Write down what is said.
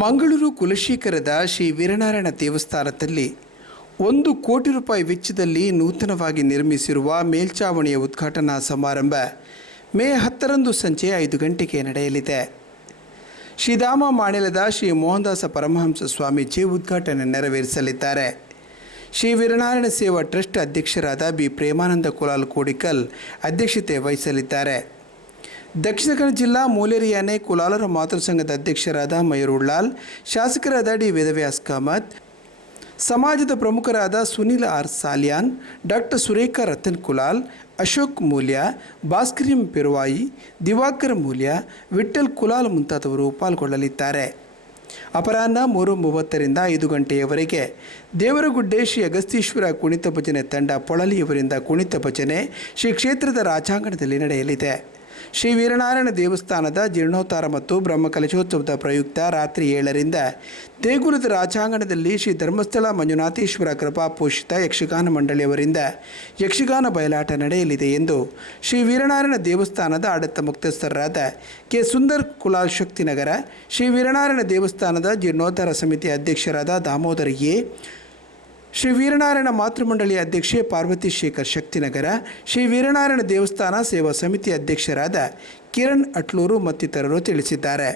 ಮಂಗಳೂರು ಕುಲಶೇಖರದ ಶ್ರೀ ವೀರನಾರಾಯಣ ದೇವಸ್ಥಾನದಲ್ಲಿ 1 ಕೋಟಿ ರೂಪಾಯಿ ವೆಚ್ಚದಲ್ಲಿ ನೂತನವಾಗಿ ನಿರ್ಮಿಸಿರುವ ಮೇಲ್ಛಾವಣಿಯ ಉದ್ಘಾಟನಾ ಸಮಾರಂಭ ಮೇ 10ರಂದು ಸಂಜೆ 5 ಗಂಟೆಗೆ ನಡೆಯಲಿದೆ. ಶ್ರೀಧಾಮ ಮಾಣಿಲದ ಶ್ರೀ ಮೋಹನದಾಸ ಪರಮಹಂಸ ಸ್ವಾಮೀಜಿ ಉದ್ಘಾಟನೆ ನೆರವೇರಿಸಲಿದ್ದಾರೆ. ಶ್ರೀ ವೀರನಾರಾಯಣ ಸೇವಾ ಟ್ರಸ್ಟ್ ಅಧ್ಯಕ್ಷರಾದ ಬಿ ಪ್ರೇಮಾನಂದ ಕುಲಾಲ್ ಕೋಡಿಕಲ್ ಅಧ್ಯಕ್ಷತೆ ವಹಿಸಲಿದ್ದಾರೆ. ದಕ್ಷಿಣ ಕನ್ನಡ ಜಿಲ್ಲಾ ಮೂಲೇರಿಯಾನೆ ಕುಲಾಲರ ಮಾತೃಸಂಘದ ಅಧ್ಯಕ್ಷರಾದ ಮಯೂರ್ ಉಳ್ಳಾಲ್, ಶಾಸಕರಾದ ಡಿ ವೇದವ್ಯಾಸ್ ಕಾಮತ್, ಸಮಾಜದ ಪ್ರಮುಖರಾದ ಸುನಿಲ್ ಆರ್ ಸಾಲಿಯಾನ್, ಡಾಕ್ಟರ್ ಸುರೇಖಾ ರತನ್ ಕುಲಾಲ್, ಅಶೋಕ್ ಮೂಲ್ಯ, ಭಾಸ್ಕರಿಂ ಪೆರುವಾಯಿ, ದಿವಾಕರ್ ಮೂಲ್ಯ, ವಿಠ್ಠಲ್ ಕುಲಾಲ್ ಮುಂತಾದವರು ಪಾಲ್ಗೊಳ್ಳಲಿದ್ದಾರೆ. ಅಪರಾಹ್ನ 3:30ರಿಂದ 5 ಗಂಟೆಯವರೆಗೆ ದೇವರಗುಡ್ಡೆ ಶ್ರೀ ಅಗಸ್ತೀಶ್ವರ ಕುಣಿತ ಭಜನೆ ತಂಡ ಪೊಳಲಿಯವರಿಂದ ಕುಣಿತ ಭಜನೆ ಶ್ರೀ ಕ್ಷೇತ್ರದ ರಾಜಾಂಗಣದಲ್ಲಿ ನಡೆಯಲಿದೆ. ಶ್ರೀ ವೀರನಾರಾಯಣ ದೇವಸ್ಥಾನದ ಜೀರ್ಣೋದ್ಧಾರ ಮತ್ತು ಬ್ರಹ್ಮಕಲಶೋತ್ಸವದ ಪ್ರಯುಕ್ತ ರಾತ್ರಿ 7ರಿಂದ ದೇಗುಲದ ರಾಜಾಂಗಣದಲ್ಲಿ ಶ್ರೀ ಧರ್ಮಸ್ಥಳ ಮಂಜುನಾಥೇಶ್ವರ ಕೃಪಾಪೋಷಿತ ಯಕ್ಷಗಾನ ಮಂಡಳಿಯವರಿಂದ ಯಕ್ಷಗಾನ ಬಯಲಾಟ ನಡೆಯಲಿದೆ ಎಂದು ಶ್ರೀ ವೀರನಾರಾಯಣ ದೇವಸ್ಥಾನದ ಆಡಳಿತ ಮುಖ್ಯಸ್ಥರಾದ ಕೆ ಸುಂದರ್ ಕುಲಾಲ್ ಶಕ್ತಿನಗರ, ಶ್ರೀ ವೀರನಾರಾಯಣ ದೇವಸ್ಥಾನದ ಜೀರ್ಣೋದ್ಧಾರ ಸಮಿತಿ ಅಧ್ಯಕ್ಷರಾದ ದಾಮೋದರ ಎ, ಶ್ರೀ ವೀರನಾರಾಯಣ ಮಾತೃಮಂಡಳಿ ಅಧ್ಯಕ್ಷೆ ಪಾರ್ವತಿ ಶೇಖರ್ ಶಕ್ತಿನಗರ, ಶ್ರೀ ವೀರನಾರಾಯಣ ದೇವಸ್ಥಾನ ಸೇವಾ ಸಮಿತಿ ಅಧ್ಯಕ್ಷರಾದ ಕಿರಣ್ ಅಟ್ಲೂರು ಮತ್ತಿತರರು ತಿಳಿಸಿದ್ದಾರೆ.